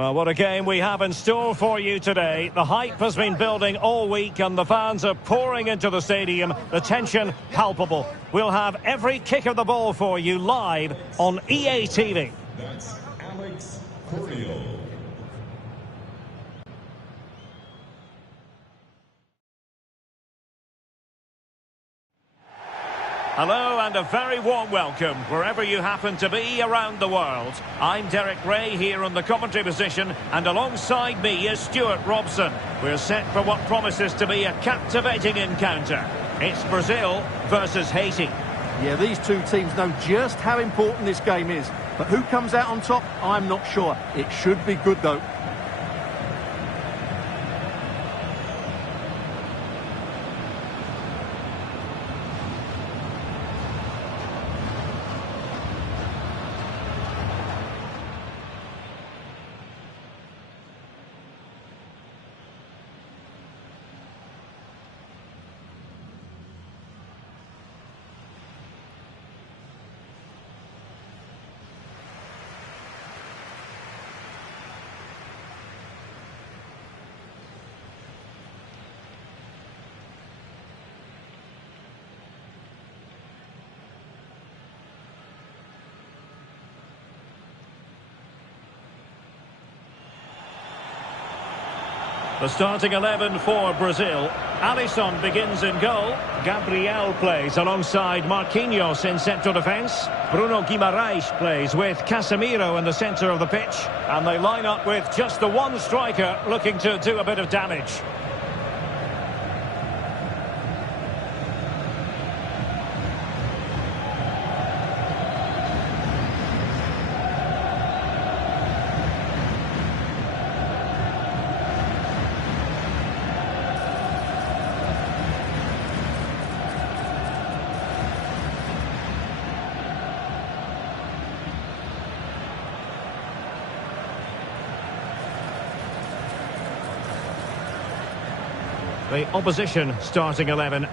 Well, what a game we have in store for you today. The hype has been building all week and the fans are pouring into the stadium. The tension palpable. We'll have every kick of the ball for you live on EA TV. That's Alex Corio. Hello and a very warm welcome wherever you happen to be around the world. I'm Derek Ray here on the commentary position, and alongside me is Stuart Robson. We're set for what promises to be a captivating encounter. It's Brazil versus Haiti. Yeah, these two teams know just how important this game is. But who comes out on top, I'm not sure. It should be good though. The starting 11 for Brazil. Alisson begins in goal. Gabriel plays alongside Marquinhos in central defence. Bruno Guimaraes plays with Casemiro in the centre of the pitch. And they line up with just the one striker looking to do a bit of damage. The opposition starting 11.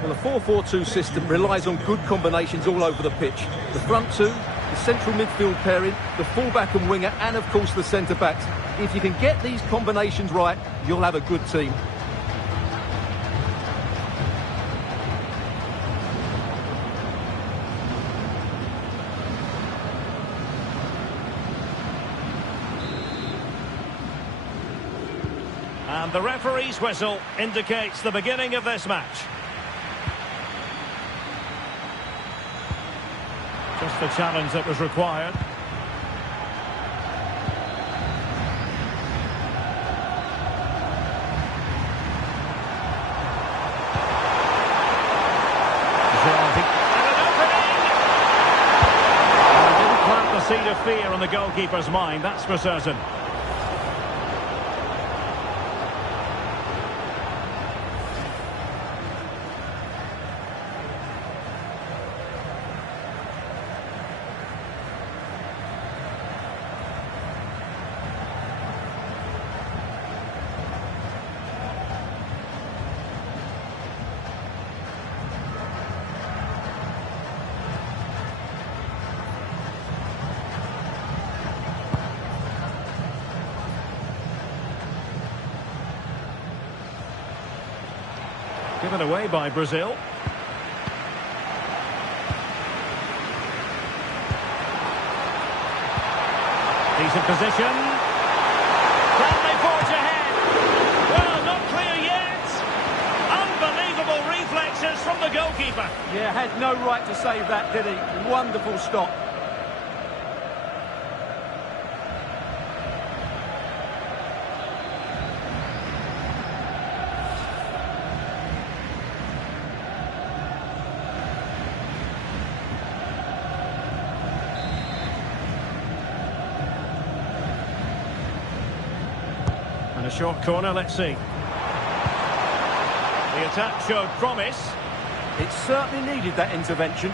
Well, the 4-4-2 system relies on good combinations all over the pitch. The front two, the central midfield pairing, the fullback and winger, and of course the centre-backs. If you can get these combinations right, you'll have a good team. And the referee's whistle indicates the beginning of this match. Just the challenge that was required. Didn't plant the seed of fear on the goalkeeper's mind, that's for certain. Given away by Brazil. Decent position. Can they forge ahead? Well, not clear yet. Unbelievable reflexes from the goalkeeper. Yeah, had no right to save that, did he? Wonderful stop. A short corner, let's see. The attack showed promise. It certainly needed that intervention.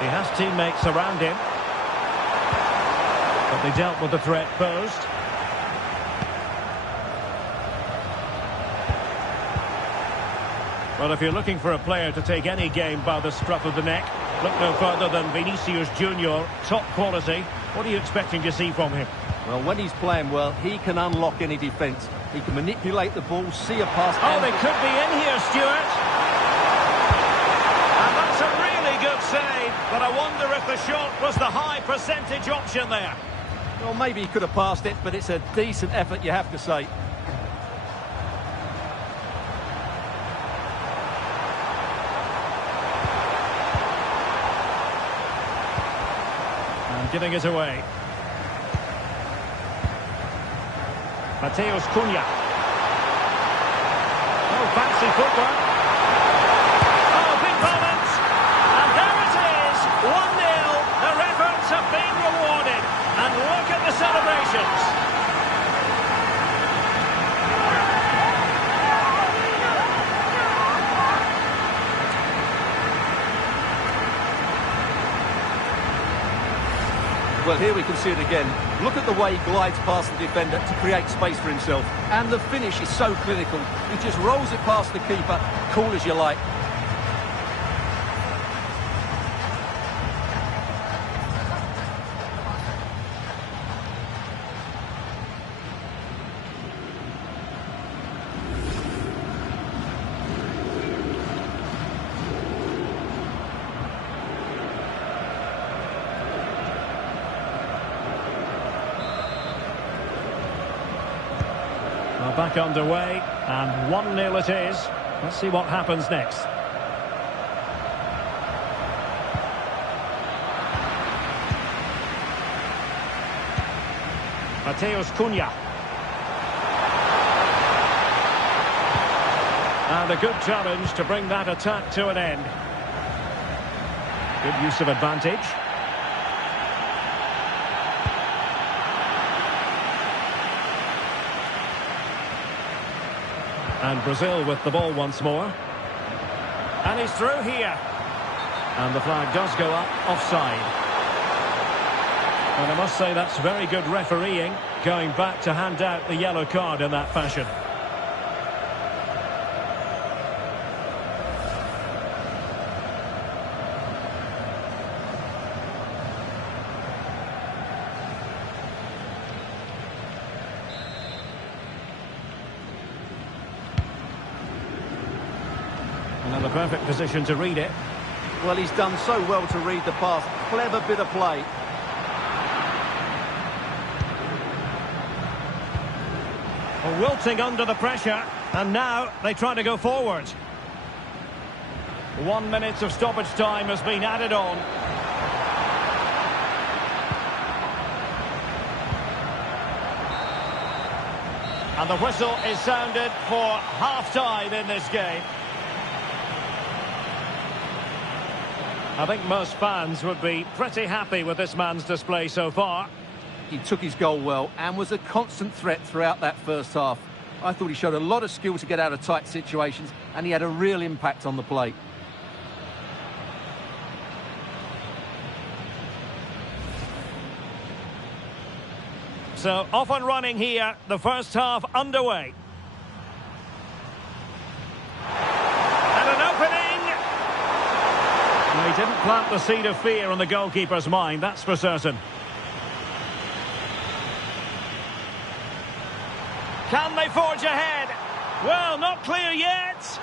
He has teammates around him. But they dealt with the threat posed. Well, if you're looking for a player to take any game by the scruff of the neck, look no further than Vinicius Junior, top quality. What are you expecting to see from him? Well, when he's playing well, he can unlock any defence. He can manipulate the ball, see a pass... Oh, they could be in here, Stuart. And that's a really good save, but I wonder if the shot was the high percentage option there. Well, maybe he could have passed it, but it's a decent effort, you have to say. And giving it away. Mateus Cunha. Oh, fancy footwork. Oh, big moment. And there it is, 1-0. Their efforts have been rewarded. And look at the celebrations. Well, here we can see it again. Look at the way he glides past the defender to create space for himself. And the finish is so clinical. He just rolls it past the keeper, cool as you like. Well, back underway, and 1-0 it is. Let's see what happens next. Mateus Cunha. And a good challenge to bring that attack to an end. Good use of advantage. And Brazil with the ball once more. And he's through here. And the flag does go up, offside. And I must say that's very good refereeing, going back to hand out the yellow card in that fashion. Another perfect position to read it. Well, he's done so well to read the pass. Clever bit of play. Well, wilting under the pressure, and now they try to go forward. 1 minute of stoppage time has been added on. And the whistle is sounded for half-time in this game. I think most fans would be pretty happy with this man's display so far. He took his goal well and was a constant threat throughout that first half. I thought he showed a lot of skill to get out of tight situations, and he had a real impact on the play. So off and running here, the first half underway. And an opening! Well, he didn't plant the seed of fear on the goalkeeper's mind, that's for certain. Can they forge ahead? Well, not clear yet.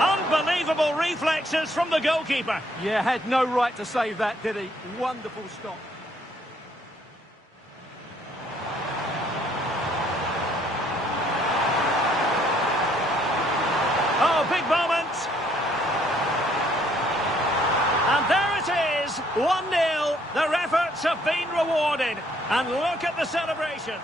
Unbelievable reflexes from the goalkeeper. Yeah, had no right to save that, did he? Wonderful stop. Oh, big moment. And there it is, 1-0. Their efforts have been rewarded. And look at the celebrations.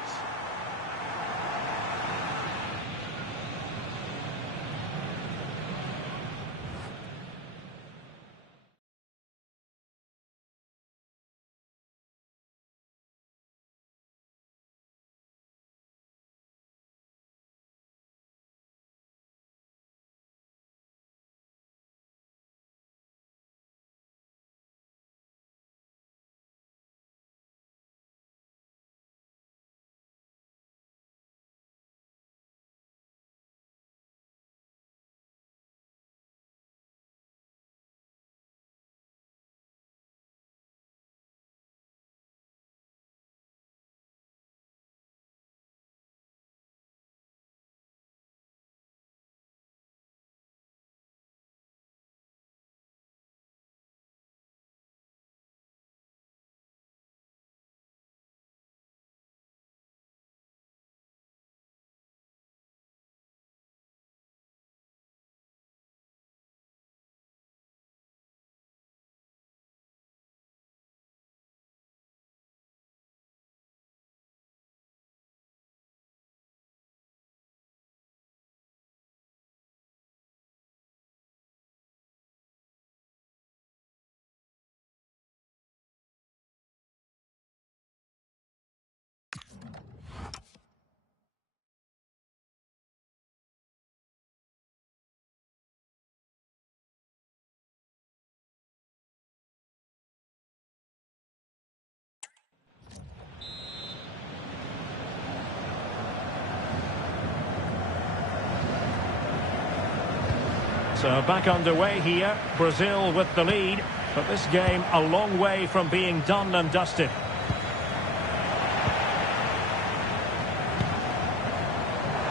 So back underway here, Brazil with the lead, but this game a long way from being done and dusted.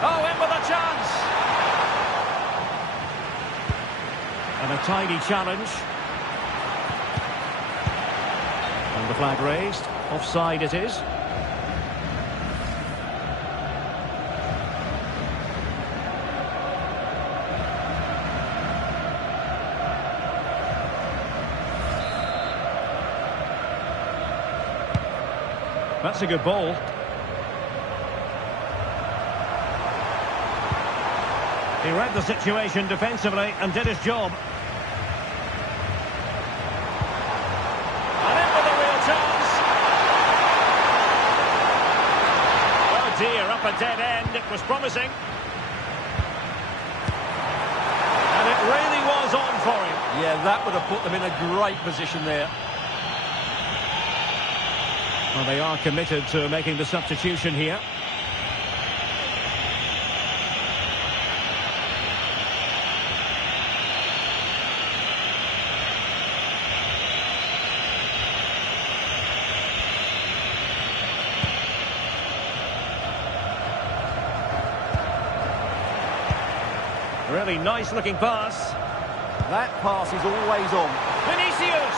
Oh, in with a chance! And a tidy challenge. And the flag raised, offside it is. That's a good ball. He read the situation defensively and did his job. And in with a real chance. Oh dear, up a dead end. It was promising. And it really was on for him. Yeah, that would have put them in a great position there. Well, they are committed to making the substitution here. Really nice looking pass. That pass is always on. Vinicius!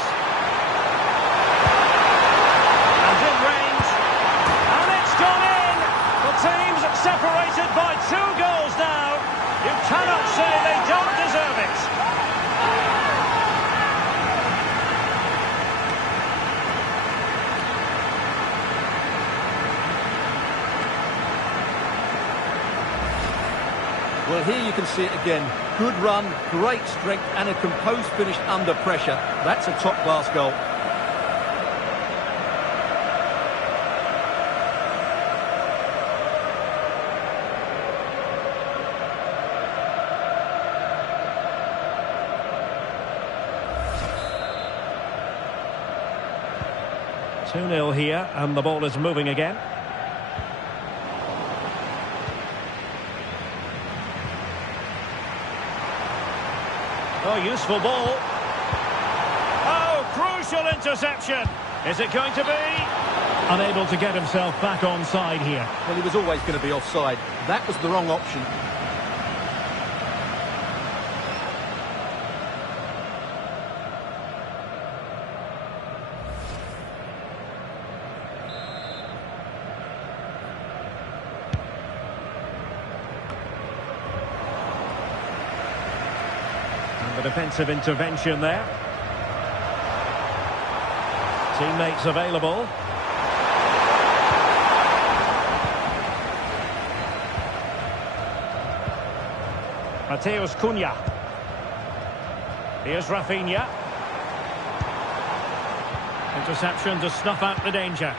And in range. And it's gone in! The team's separated by 2 goals now. You cannot say they don't deserve it. Well, here you can see it again. Good run, great strength, and a composed finish under pressure. That's a top-class goal. Two 2-0 here, and the ball is moving again. Oh, useful ball. Oh, crucial interception. Is it going to be? Unable to get himself back onside here. Well, he was always going to be offside. That was the wrong option. The defensive intervention there. Teammates available. Mateus Cunha. Here's Rafinha. Interception to snuff out the danger.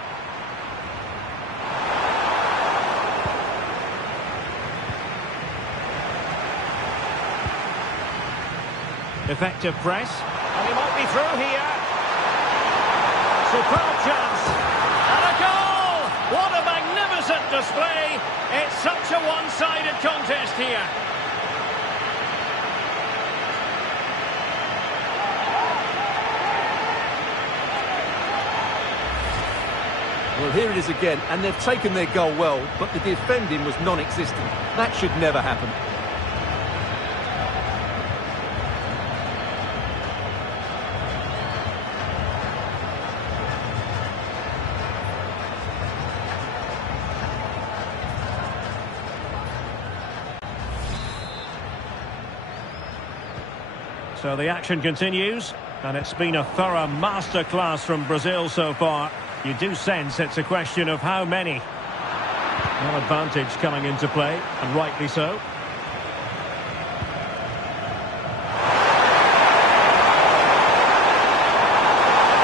Effective press. And he might be through here. Superb chance. And a goal! What a magnificent display. It's such a one-sided contest here. Well, here it is again, and they've taken their goal well, but the defending was non-existent. That should never happen. So the action continues, and it's been a thorough masterclass from Brazil so far. You do sense it's a question of how many. No advantage coming into play, and rightly so.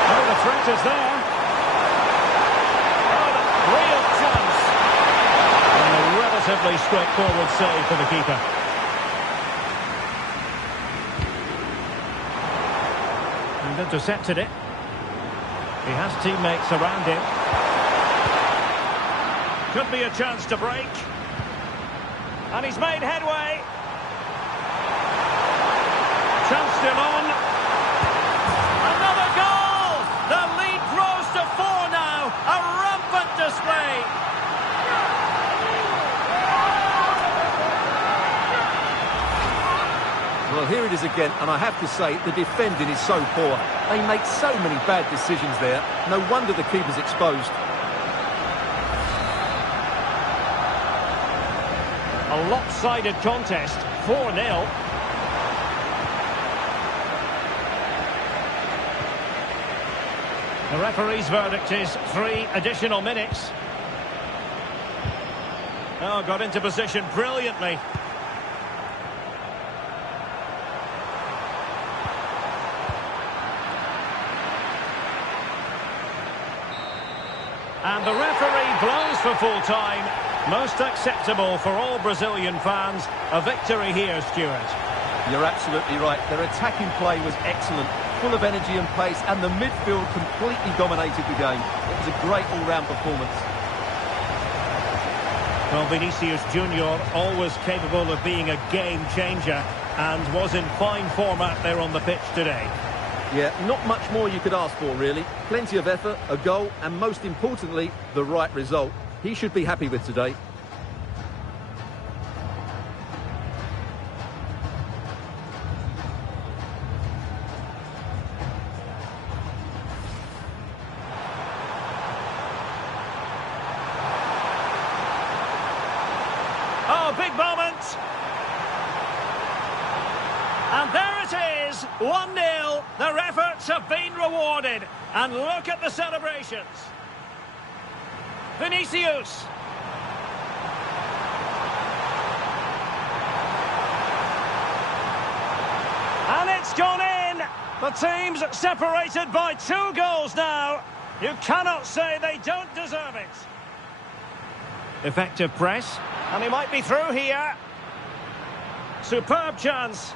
Oh, the threat is there. Oh, the real chance. And a relatively straightforward save for the keeper. And intercepted it. He has teammates around him. Could be a chance to break. And he's made headway. Chance still on. Another goal! The lead grows to 4 now. A rampant display. Well, here it is again, and I have to say, the defending is so poor. They make so many bad decisions there. No wonder the keeper's exposed. A lopsided contest, 4-0. The referee's verdict is 3 additional minutes. Oh, got into position brilliantly. And the referee blows for full time. Most acceptable for all Brazilian fans. A victory here, Stuart. You're absolutely right. Their attacking play was excellent, full of energy and pace, and the midfield completely dominated the game. It was a great all-round performance. Well, Vinicius Junior, always capable of being a game changer, and was in fine format there on the pitch today. Yeah, not much more you could ask for, really. Plenty of effort, a goal, and most importantly, the right result. He should be happy with today. Oh, big moment! And there it is, 1-0. Their efforts have been rewarded. And look at the celebrations. Vinicius. And it's gone in. The team's separated by 2 goals now. You cannot say they don't deserve it. Effective press. And he might be through here. Superb chance.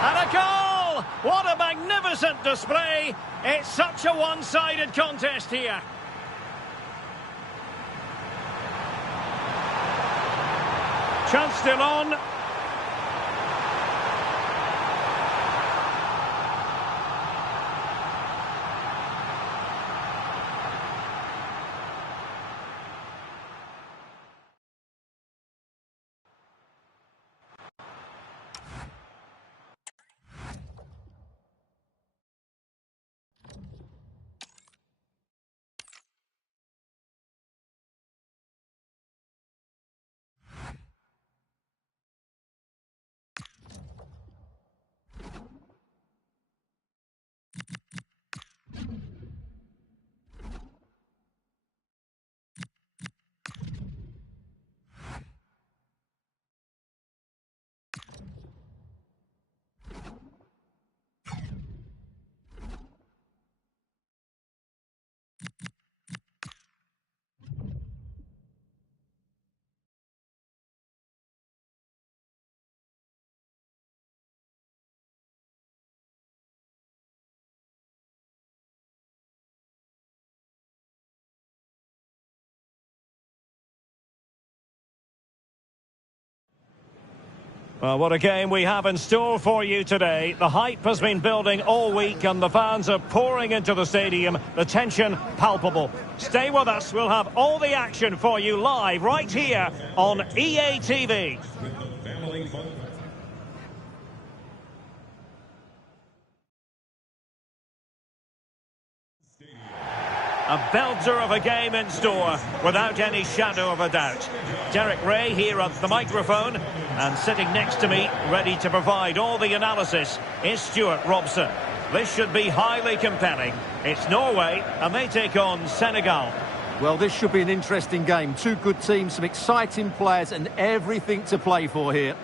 And a goal! What a magnificent display! It's such a one-sided contest here. Chance still on. Well, what a game we have in store for you today. The hype has been building all week and the fans are pouring into the stadium. The tension palpable. Stay with us. We'll have all the action for you live right here on EA TV. A belter of a game in store, without any shadow of a doubt. Derek Ray here at the microphone, and sitting next to me, ready to provide all the analysis, is Stuart Robson. This should be highly compelling. It's Norway, and they take on Senegal. Well, this should be an interesting game. 2 good teams, some exciting players, and everything to play for here.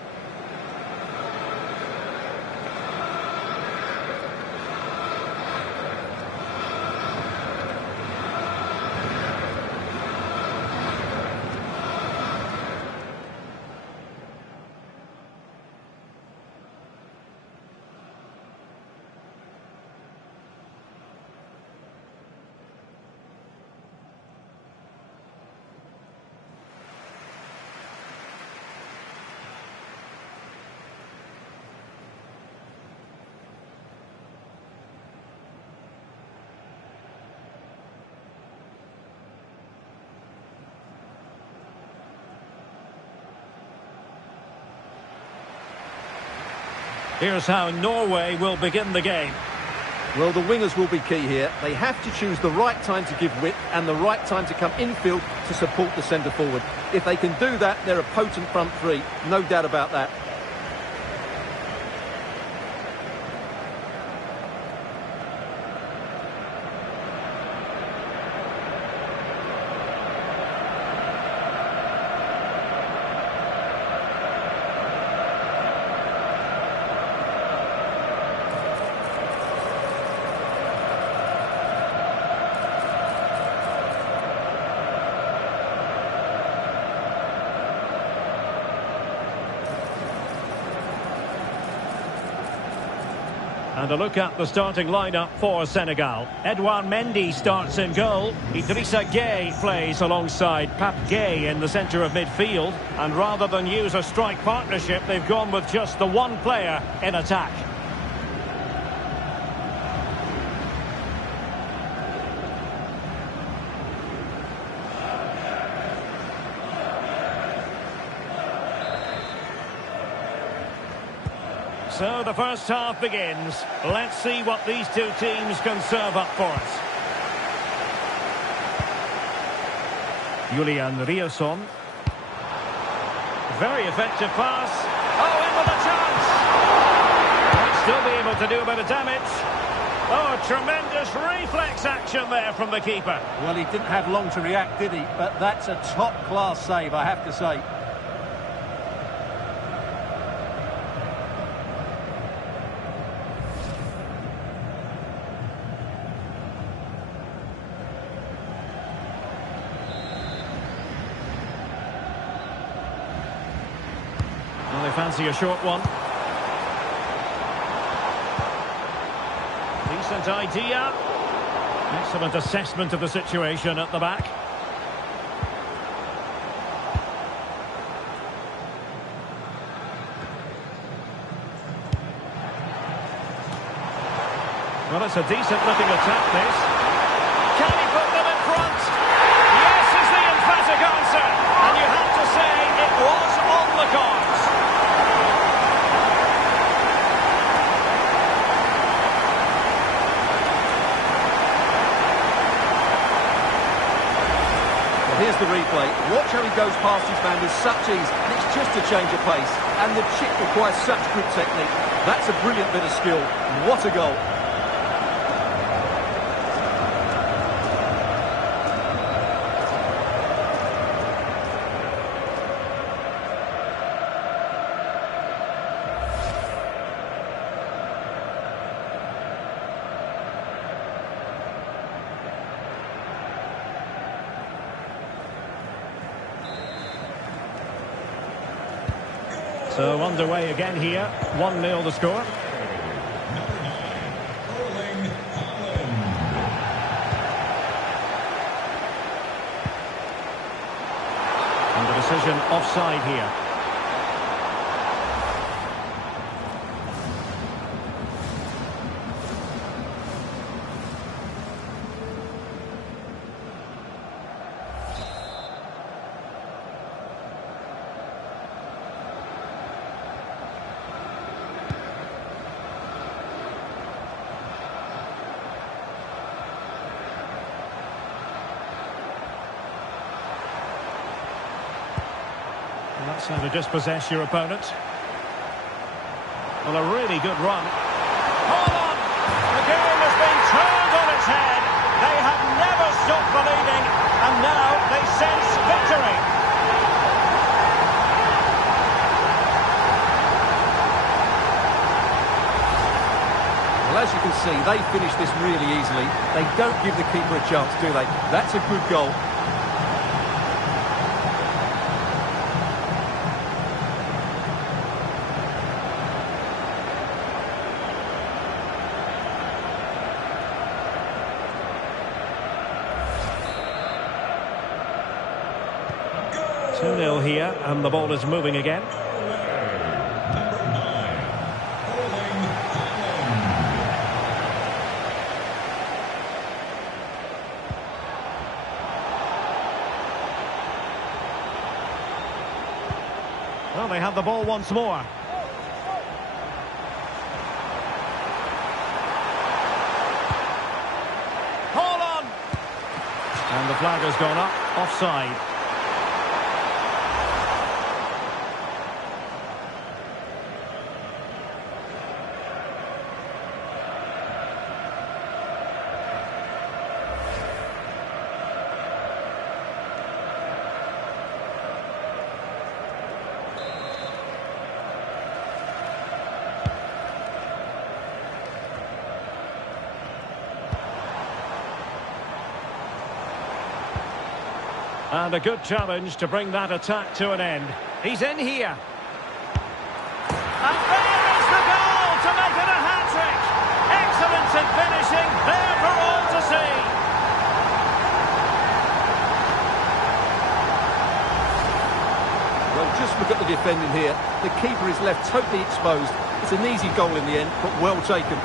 Here's how Norway will begin the game. Well, the wingers will be key here. They have to choose the right time to give width and the right time to come infield to support the centre-forward. If they can do that, they're a potent front three. No doubt about that. And a look at the starting lineup for Senegal. Edouard Mendy starts in goal. Idrissa Gueye plays alongside Pape Gueye in the centre of midfield. And rather than use a strike partnership, they've gone with just the one player in attack. So the first half begins. Let's see what these two teams can serve up for us. Julian Riasson. Very effective pass. Oh, in with a chance. Might still be able to do a bit of damage. Oh, tremendous reflex action there from the keeper. Well, he didn't have long to react, did he? But that's a top-class save, I have to say. They fancy a short one. Decent idea. Excellent assessment of the situation at the back. Well, it's a decent looking attack, this. Can he put them in front? Yes is the emphatic answer. And you have to say it was on the cards. Here's the replay. Watch how he goes past his man with such ease, and it's just a change of pace. And the chip requires such good technique. That's a brilliant bit of skill. What a goal. So underway again here, 1-0 the score. And the decision offside here. That's how to dispossess your opponent. Well, a really good run. Hold on! The game has been turned on its head. They have never stopped believing, and now they sense victory. Well, as you can see, they finish this really easily. They don't give the keeper a chance, do they? That's a good goal. Here, and the ball is moving again. Well, they have the ball once more. And the flag has gone up, offside. And a good challenge to bring that attack to an end. He's in here. And there is the goal to make it a hat-trick. Excellence in finishing, there for all to see. Well, just look at the defending here. The keeper is left totally exposed. It's an easy goal in the end, but well taken.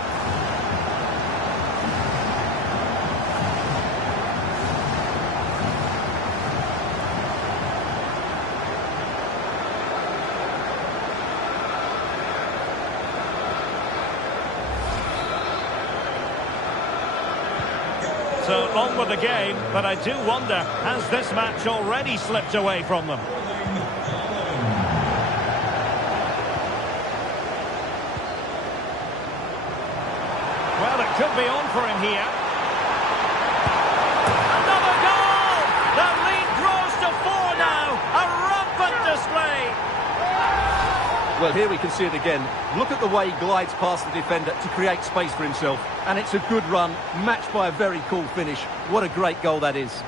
So on with the game, but I do wonder, has this match already slipped away from them? Well, it could be on for him here. Another goal! The lead grows to 4 now. A rampant display. Well, here we can see it again. Look at the way he glides past the defender to create space for himself. And it's a good run, matched by a very cool finish. What a great goal that is.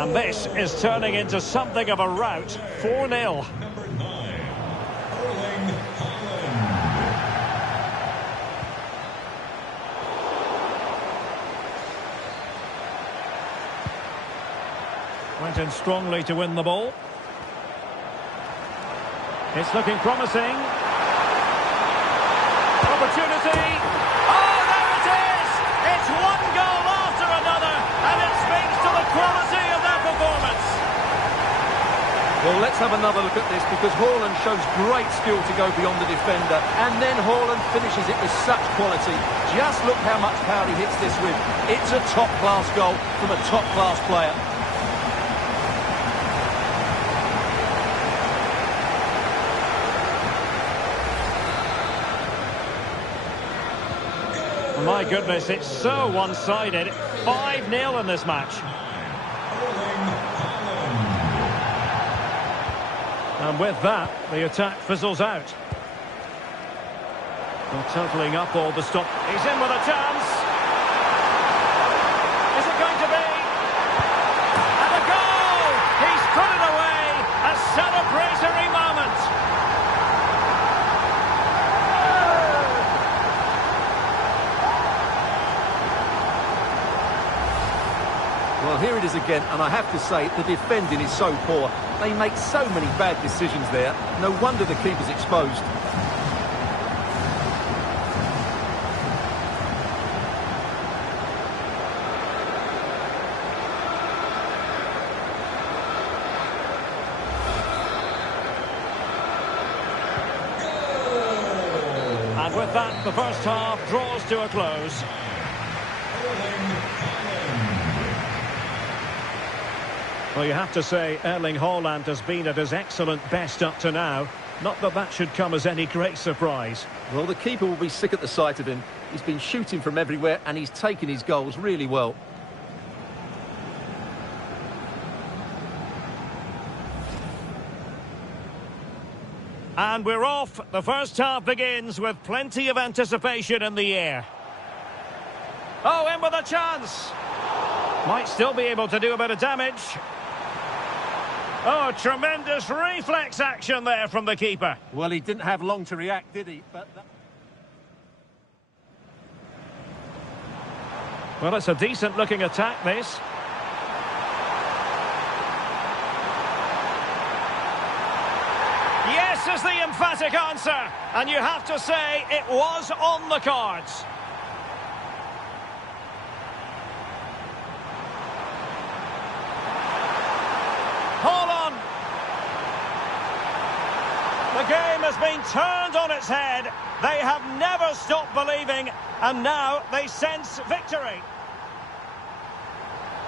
And this is turning into something of a rout. 4-0. Went in strongly to win the ball. It's looking promising. Opportunity. Oh, there it is! It's one goal after another, and it speaks to the quality of their performance. Well, let's have another look at this, because Haaland shows great skill to go beyond the defender, and then Haaland finishes it with such quality. Just look how much power he hits this with. It's a top-class goal from a top-class player. My goodness, it's so one-sided. 5-0 in this match. And with that, the attack fizzles out. Well, totalling up all the stop. He's in with a chance. Is it going to be? And a goal! He's put it away. A celebratory moment. Well, here it is again, and I have to say, the defending is so poor. They make so many bad decisions there. No wonder the keeper's exposed. And with that, the first half draws to a close. Well, you have to say Erling Haaland has been at his excellent best up to now. Not that that should come as any great surprise. Well, the keeper will be sick at the sight of him. He's been shooting from everywhere, and he's taken his goals really well. And we're off. The first half begins with plenty of anticipation in the air. Oh, in with a chance. Might still be able to do a bit of damage. Oh, tremendous reflex action there from the keeper. Well, he didn't have long to react, did he? Well, it's a decent-looking attack, this. Yes is the emphatic answer. And you have to say it was on the cards. The game has been turned on its head. They have never stopped believing, and now they sense victory.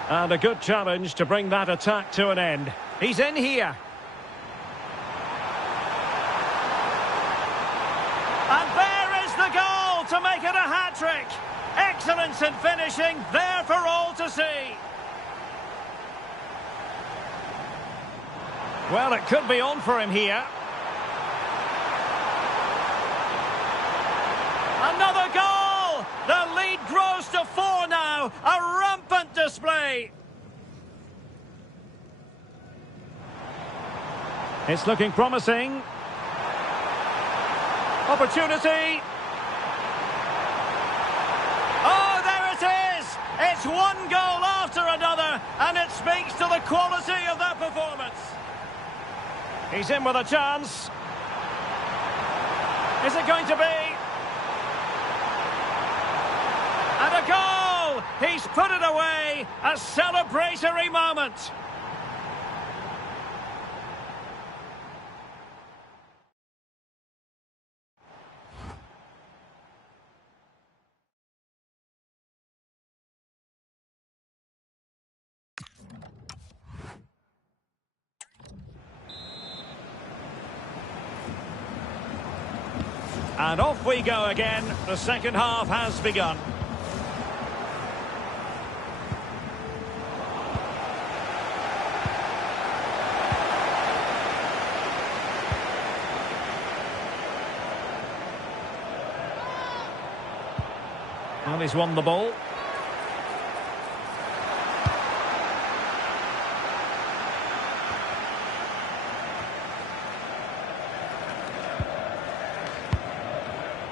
And a good challenge to bring that attack to an end. He's in here. And there is the goal to make it a hat-trick. Excellence in finishing, there for all to see. Well, it could be on for him here. Another goal! The lead grows to 4 now. A rampant display. It's looking promising. Opportunity. Oh, there it is! It's one goal after another, and it speaks to the quality of that performance. He's in with a chance. Is it going to be? And a goal! He's put it away. A celebratory moment. And off we go again. The second half has begun. Well, he's won the ball.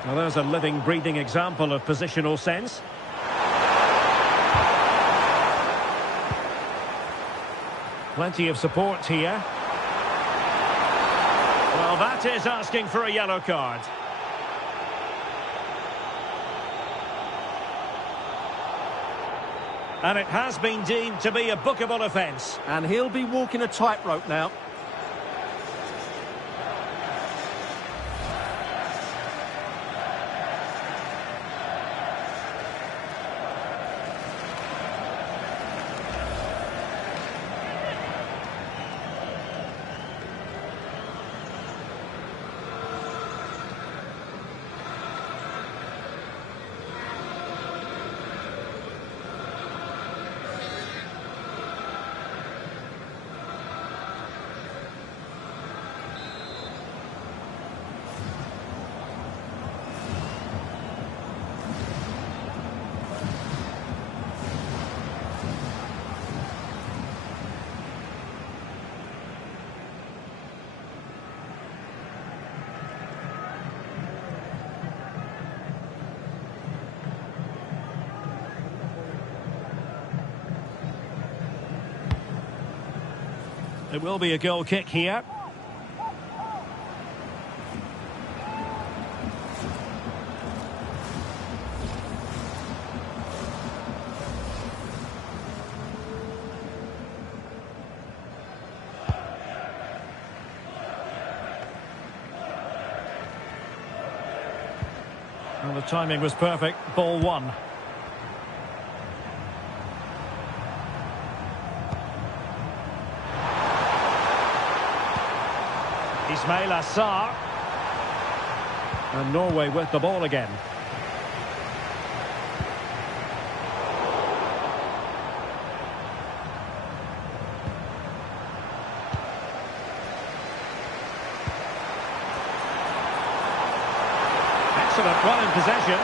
Well, there's a living, breathing example of positional sense. Plenty of support here. Well, that is asking for a yellow card. And it has been deemed to be a bookable offence. And he'll be walking a tightrope now. It will be a goal kick here. Well, the timing was perfect. Ball one. Ismail Assar. And Norway with the ball again. Excellent run in possession.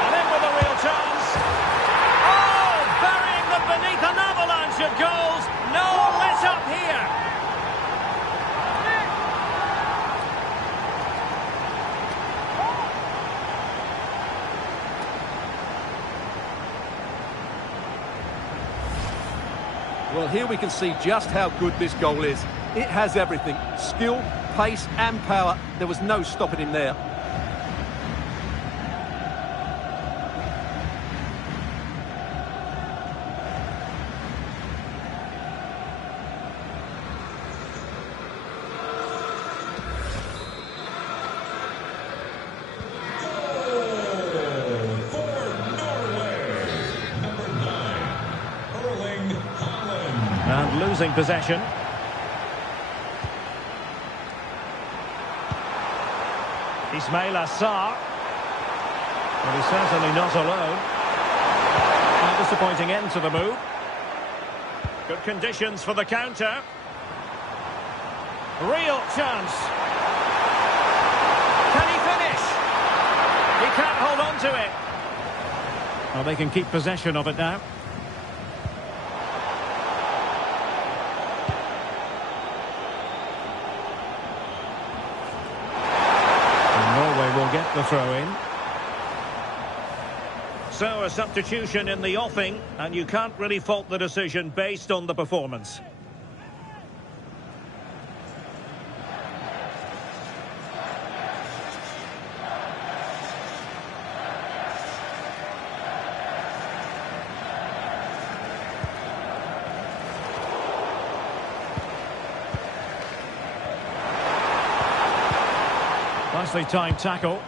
And in with a real chance. Oh, burying them beneath an avalanche of goals. No let up here. Well, here we can see just how good this goal is. It has everything. Skill, pace and power. There was no stopping him there. And losing possession. Ismail Assar. But he's certainly not alone. A disappointing end to the move. Good conditions for the counter. Real chance. Can he finish? He can't hold on to it. Well, they can keep possession of it now. And Norway will get the throw-in. So a substitution in the offing, and you can't really fault the decision based on the performance. Nicely timed tackle.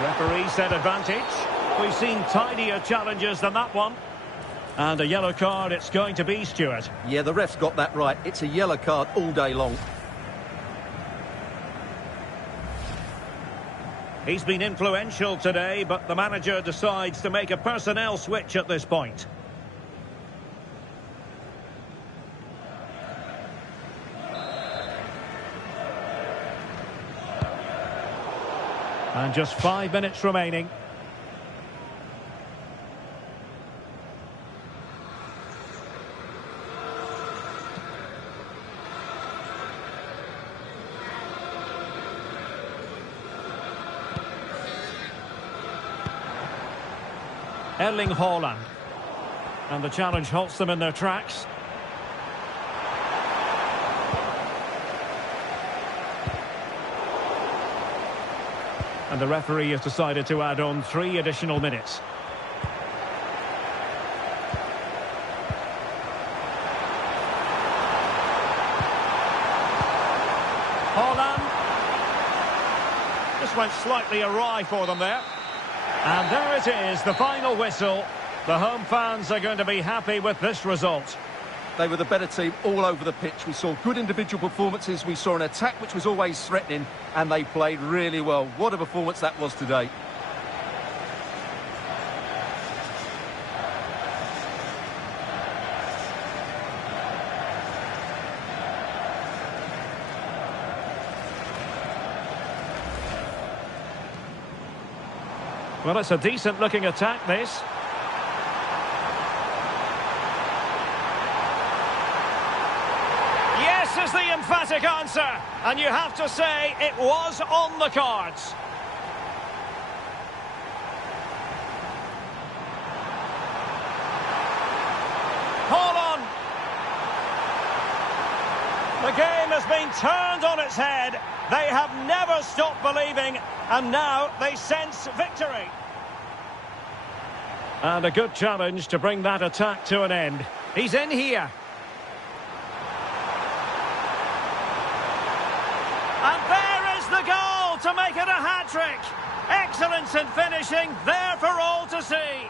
Referee said advantage. We've seen tidier challenges than that one. And a yellow card it's going to be, Stuart. Yeah, the ref's got that right. It's a yellow card all day long. He's been influential today, but the manager decides to make a personnel switch at this point. And just 5 minutes remaining. Erling Haaland. And the challenge halts them in their tracks. And the referee has decided to add on 3 additional minutes. Haaland. Just went slightly awry for them there. And there it is, the final whistle. The home fans are going to be happy with this result. They were the better team all over the pitch. We saw good individual performances. We saw an attack which was always threatening, and they played really well. What a performance that was today. Well, it's a decent-looking attack, this. Yes is the emphatic answer. And you have to say it was on the cards. Hold on. The game has been turned on its head. They have never stopped believing, and now they sense victory. And a good challenge to bring that attack to an end. He's in here. And there is the goal to make it a hat-trick. Excellence in finishing, there for all to see.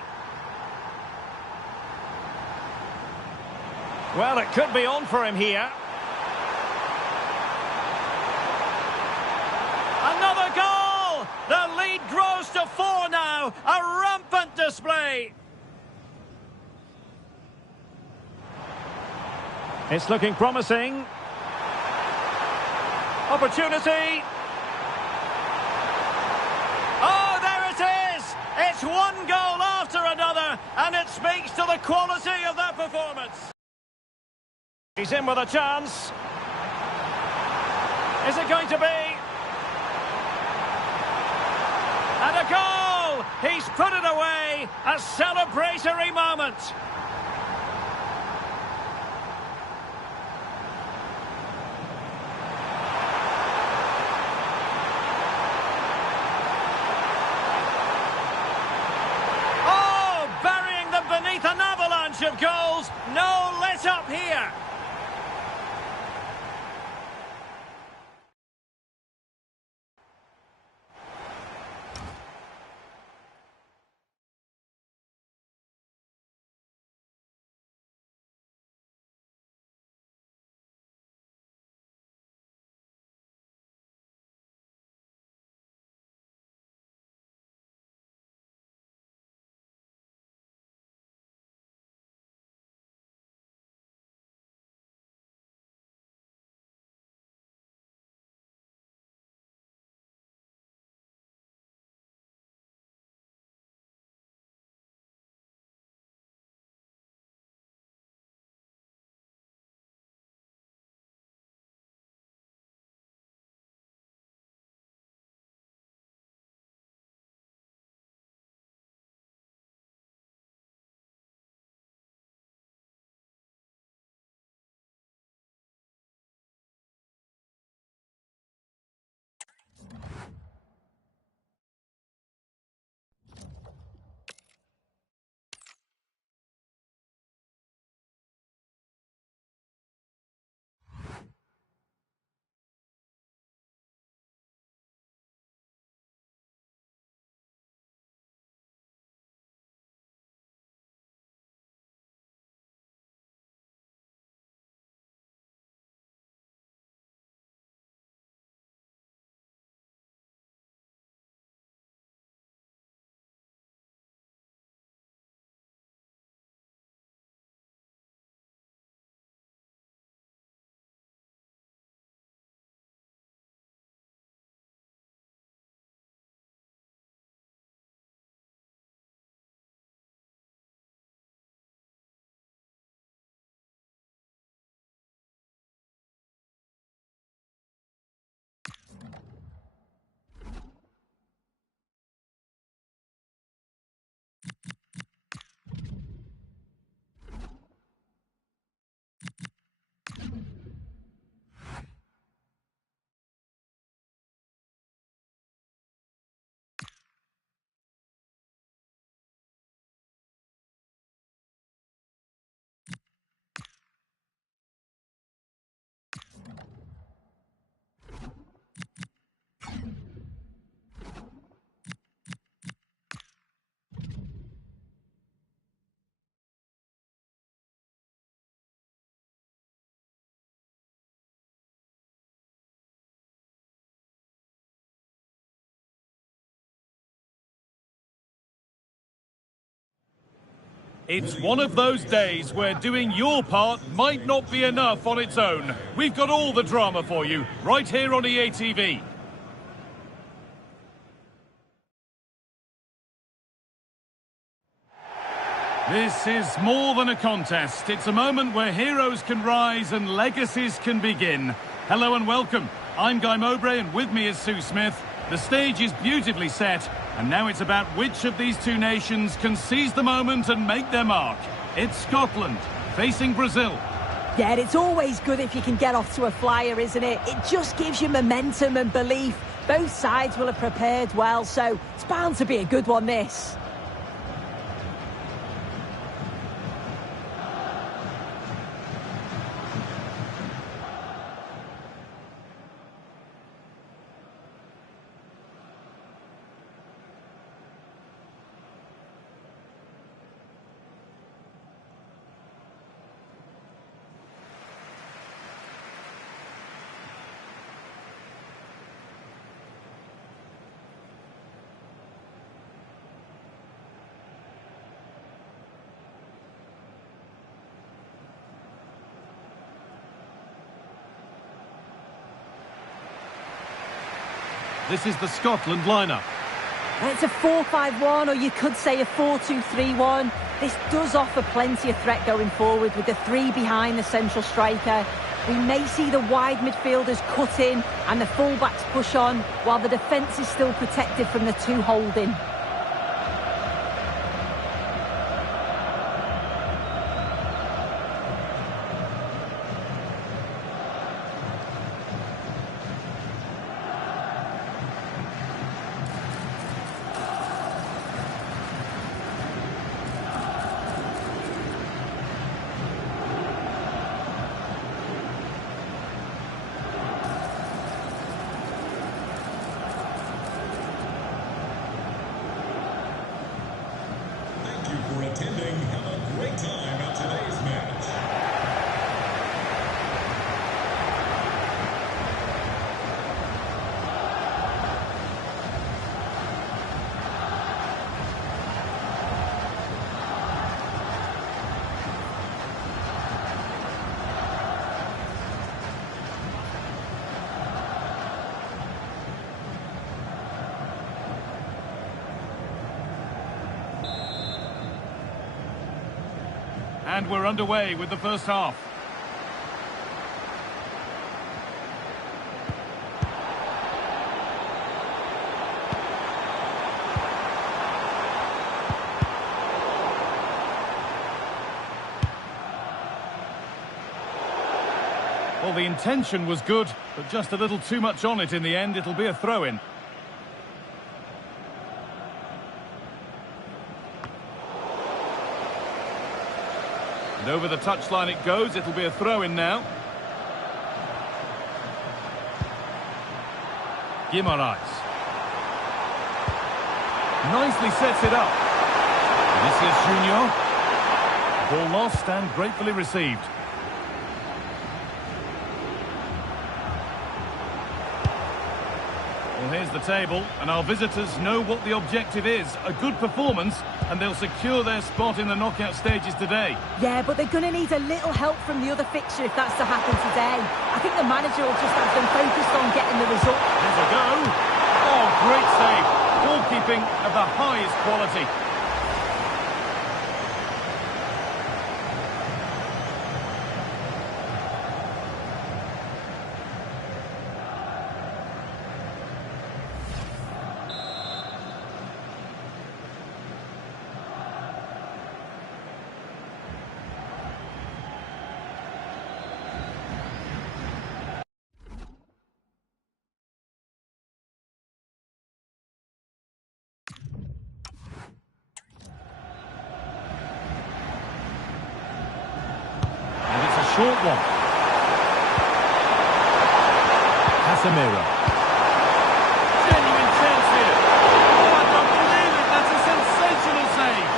Well, it could be on for him here. Another goal! The lead grows to 4 now. A rampant display. It's looking promising. Opportunity. Oh, there it is! It's one goal after another, and it speaks to the quality of their performance. He's in with a chance. Is it going to be? And a goal! He's put it away. A celebratory moment. Oh, burying them beneath an avalanche of goals. No let up here. It's one of those days where doing your part might not be enough on its own. We've got all the drama for you, right here on EA TV. This is more than a contest. It's a moment where heroes can rise and legacies can begin. Hello and welcome. I'm Guy Mowbray and with me is Sue Smith. The stage is beautifully set, and now it's about which of these two nations can seize the moment and make their mark. It's Scotland facing Brazil. Yeah, it's always good if you can get off to a flyer, isn't it? It just gives you momentum and belief. Both sides will have prepared well, so it's bound to be a good one, this. This is the Scotland lineup. It's a 4-5-1, or you could say a 4-2-3-1. This does offer plenty of threat going forward with the three behind the central striker. We may see the wide midfielders cut in and the fullbacks push on, while the defence is still protected from the two holding. For attending, have a great time at today's match. And we're underway with the first half. Well, the intention was good, but just a little too much on it in the end. It'll be a throw-in. And over the touchline it goes. It'll be a throw-in now. Guimaraes. Nicely sets it up. Vinicius Junior. Ball lost and gratefully received. Well, here's the table, and our visitors know what the objective is. A good performance, and they'll secure their spot in the knockout stages today. Yeah, but they're going to need a little help from the other fixture if that's to happen today. I think the manager will just have them focused on getting the result. Here's a go. Oh, great save. Goalkeeping of the highest quality. Short one. Casemiro. Genuine chance here. Oh, I don't believe it. That's a sensational save.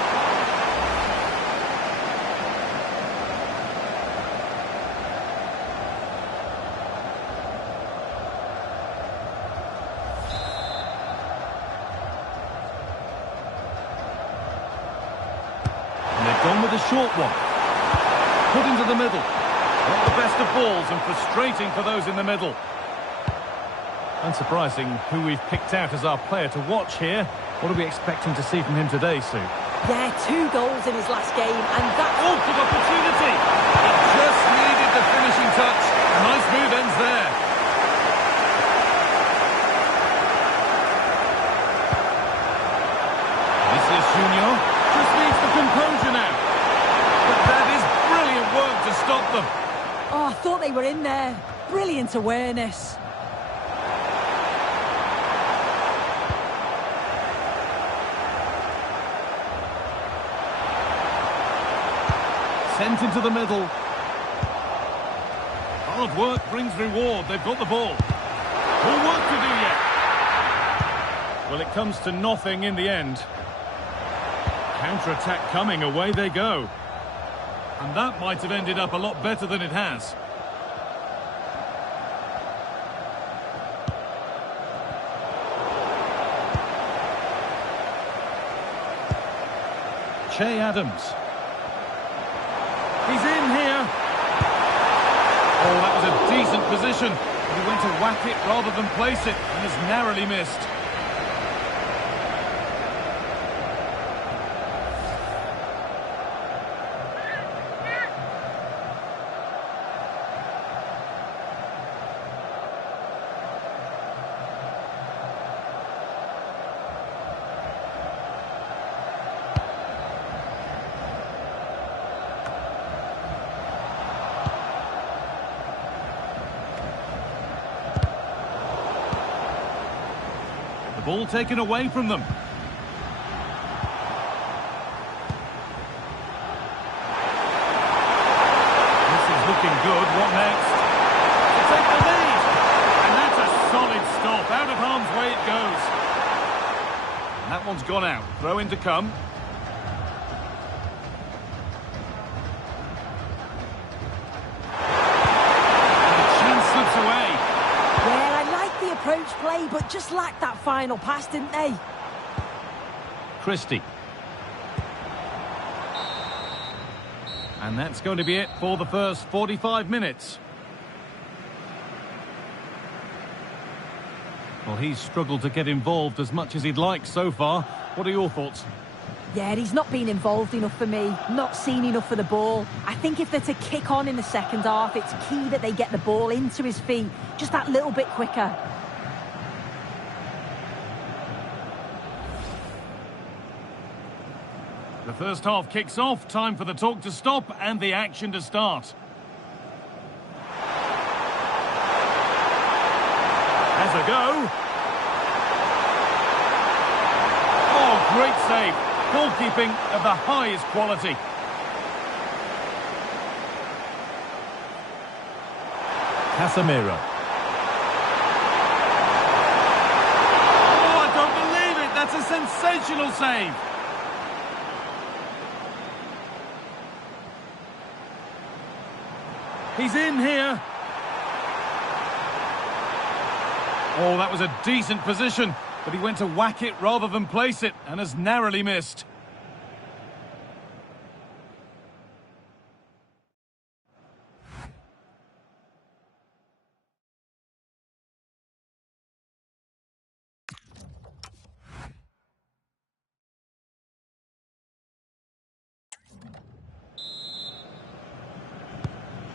And they've gone with a short one. Put into the middle. Not the best of balls and frustrating for those in the middle. Unsurprising who we've picked out as our player to watch here. What are we expecting to see from him today, Sue? Yeah, 2 goals in his last game, and that's... Oh, good opportunity! It just needed the finishing touch. A nice move ends there. This is Junior. Just needs the composure now. But that is brilliant work to stop them. Oh, I thought they were in there. Brilliant awareness. Sent into the middle. Hard work brings reward. They've got the ball. More work to do yet. Well, it comes to nothing in the end. Counter-attack coming. Away they go. And that might have ended up a lot better than it has. Che Adams. He's in here. Oh, that was a decent position. He went to whack it rather than place it and has narrowly missed. Ball taken away from them. This is looking good. What next? To take the lead. And that's a solid stop. Out of harm's way it goes. And that one's gone out. Throw in to come. And the chance slips away. Yeah, I like the approach play, but just lacked that final pass, didn't they? Christie. And that's going to be it for the first 45 minutes. Well, he's struggled to get involved as much as he'd like so far. What are your thoughts? Yeah, he's not been involved enough for me, not seen enough for the ball. I think if they're to kick on in the second half, it's key that they get the ball into his feet just that little bit quicker. The first half kicks off, time for the talk to stop and the action to start. Has a go. Oh, great save. Goalkeeping of the highest quality. Casemiro. Oh, I don't believe it. That's a sensational save. He's in here. Oh, that was a decent position, but he went to whack it rather than place it and has narrowly missed.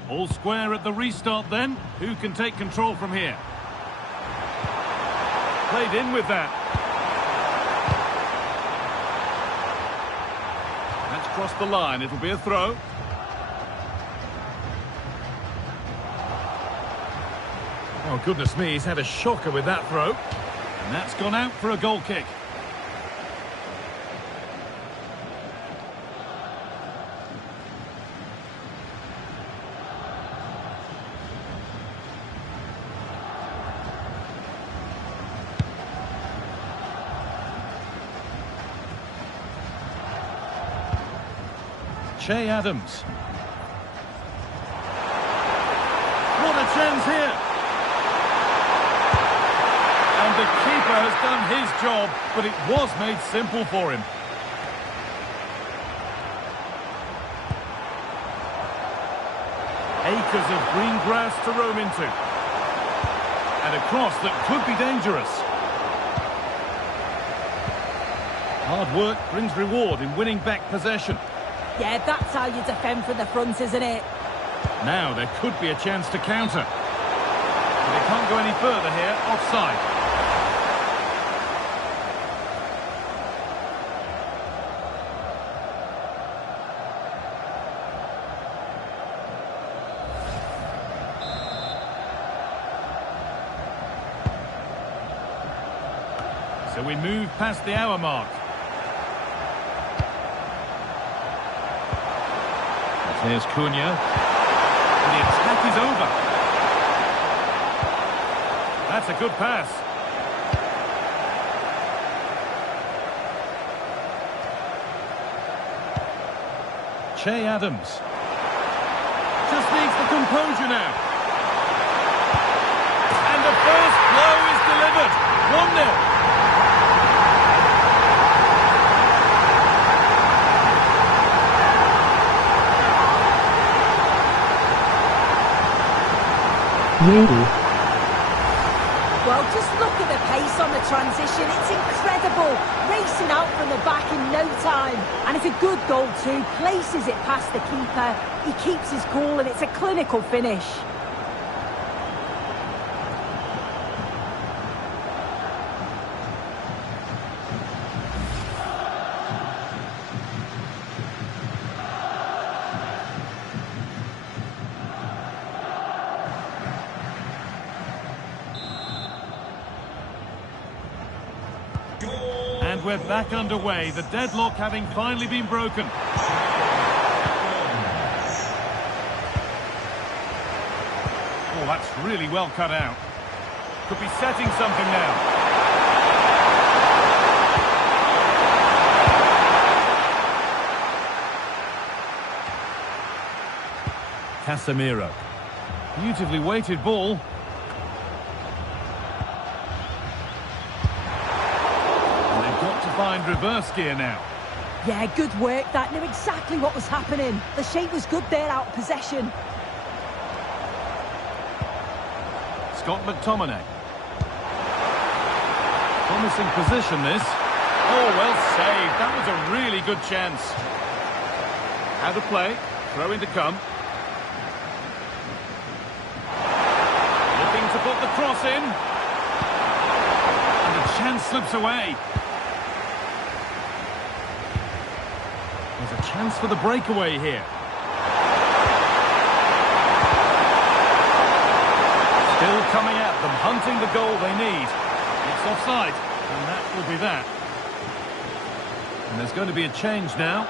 All square at the restart then. Who can take control from here? Played in with that. That's crossed the line. It'll be a throw. Oh, goodness me, he's had a shocker with that throw. And that's gone out for a goal kick. Che Adams. What a chance here. And the keeper has done his job, but it was made simple for him. Acres of green grass to roam into. And a cross that could be dangerous. Hard work brings reward in winning back possession. Yeah, that's how you defend from the front, isn't it? Now there could be a chance to counter. But they can't go any further here, offside. So we move past the hour mark. There's Cunha. And the attack is over. That's a good pass. Che Adams. Just needs the composure now. And the first blow is delivered. 1-0. Well, just look at the pace on the transition. It's incredible. Racing out from the back in no time. And it's a good goal too. Places it past the keeper. He keeps his cool and it's a clinical finish. And we're back underway, the deadlock having finally been broken. Oh, that's really well cut out. Could be setting something now. Casemiro. Beautifully weighted ball. Find reverse gear now. Yeah, good work. That knew exactly what was happening. The shape was good there out of possession. Scott McTominay. Promising position this. Oh, well saved. That was a really good chance. Out of play. Throw in to come. Looking to put the cross in. And the chance slips away. There's a chance for the breakaway here. Still coming at them, hunting the goal they need. It's offside, and that will be that. And there's going to be a change now.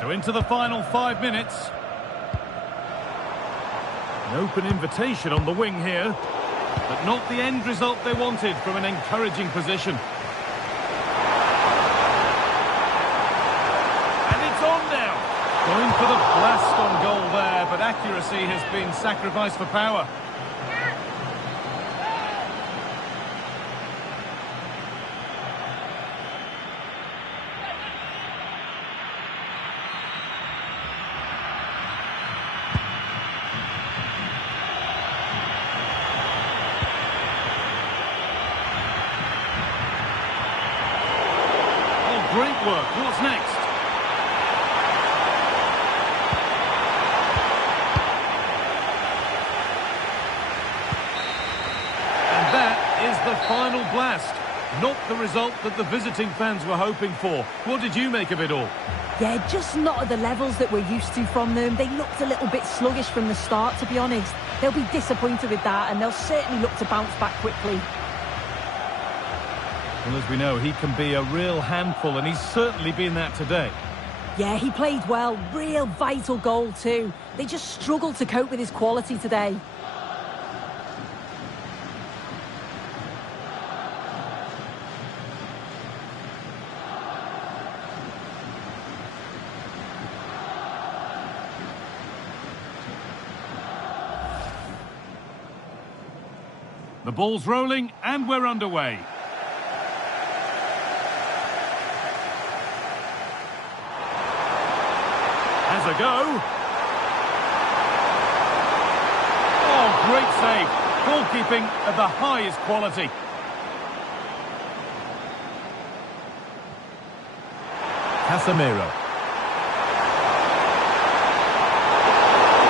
So into the final 5 minutes. An open invitation on the wing here, but not the end result they wanted from an encouraging position. And it's on now. Going for the blast on goal there, but accuracy has been sacrificed for power. Great work. What's next? And that is the final blast. Not the result that the visiting fans were hoping for. What did you make of it all? Yeah, just not at the levels that we're used to from them. They looked a little bit sluggish from the start, to be honest. They'll be disappointed with that, and they'll certainly look to bounce back quickly. Well, as we know, he can be a real handful, and he's certainly been that today. Yeah, he played well. Real vital goal too. They just struggled to cope with his quality today. The ball's rolling and we're underway. Has a go. Oh, great save. Goalkeeping of the highest quality. Casemiro.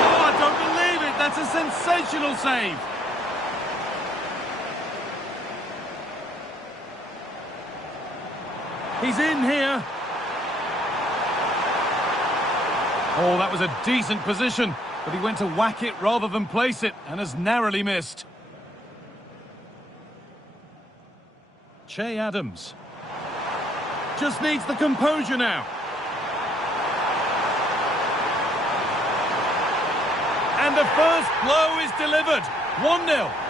Oh, I don't believe it. That's a sensational save. He's in here. Oh, that was a decent position, but he went to whack it rather than place it and has narrowly missed. Che Adams. Just needs the composure now. And the first blow is delivered. 1-0.